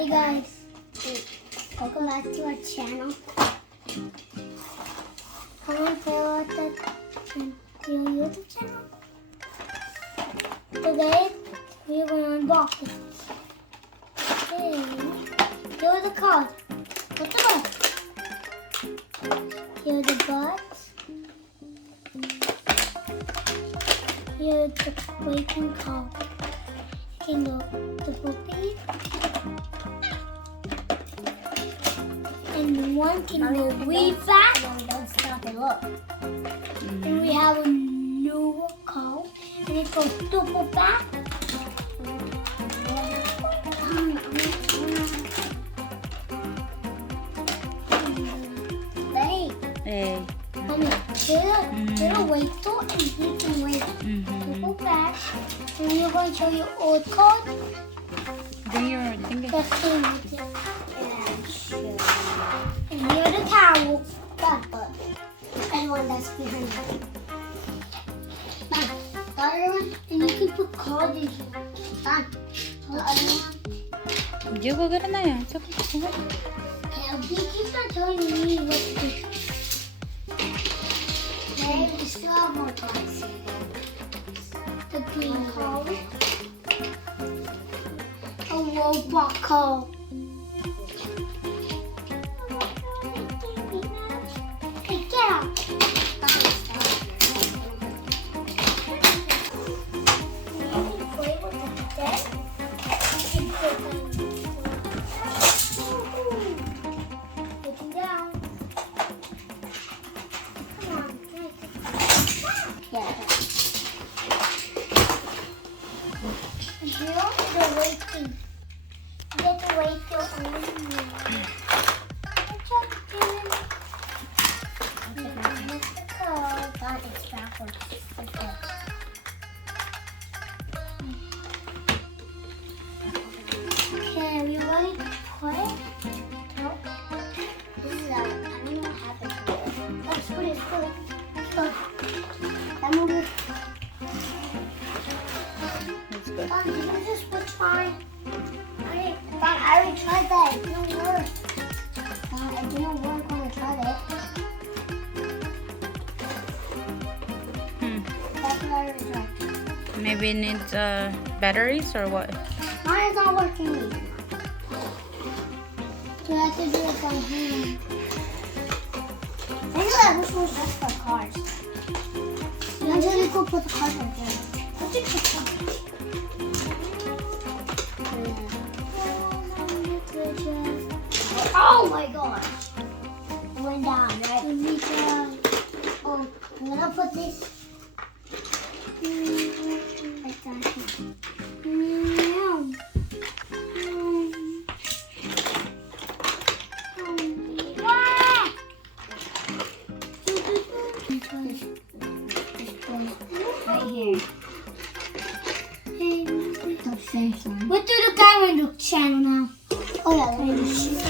Hey guys, welcome back to our channel. I'm going to play with the YouTube channel. Today, we're going to unbox it. Okay, here are the cards. What's the box? Here are the buds. Here are the waiting cards. You can go the puppy. And one can go way fast. Don't stop and look. And we have a new car. And it goes super fast. Hey. Mommy, here's a whistle and you can wait super fast. And we're going to show you old code. Bring your thing. That's in it. And here's the towel. And one that's behind you. The other one, and you can put cards in here. The other one. You go get it, Niah. It's okay. Okay, he keeps on telling me what to do. Hey, we still have more cards. The green card. A robot card. Hey, get out. Okay, we ready to play? No. This is I don't know what happened here. Let's put it through. That movie. Did you just put fine? I already tried that. It didn't work. It didn't work when I tried it. That's what I already tried. Maybe it needs batteries or what? Mine is not working either. So I have to do it by hand. I know that this one's just for cars. I'm just gonna go put the cards right there. Let's take the cards. Oh my gosh. It went down, right? Oh, I'm gonna put this. like that. Right here. Hey, Don't say something. what do the guy on the channel now? Oh yeah, let me just shoot.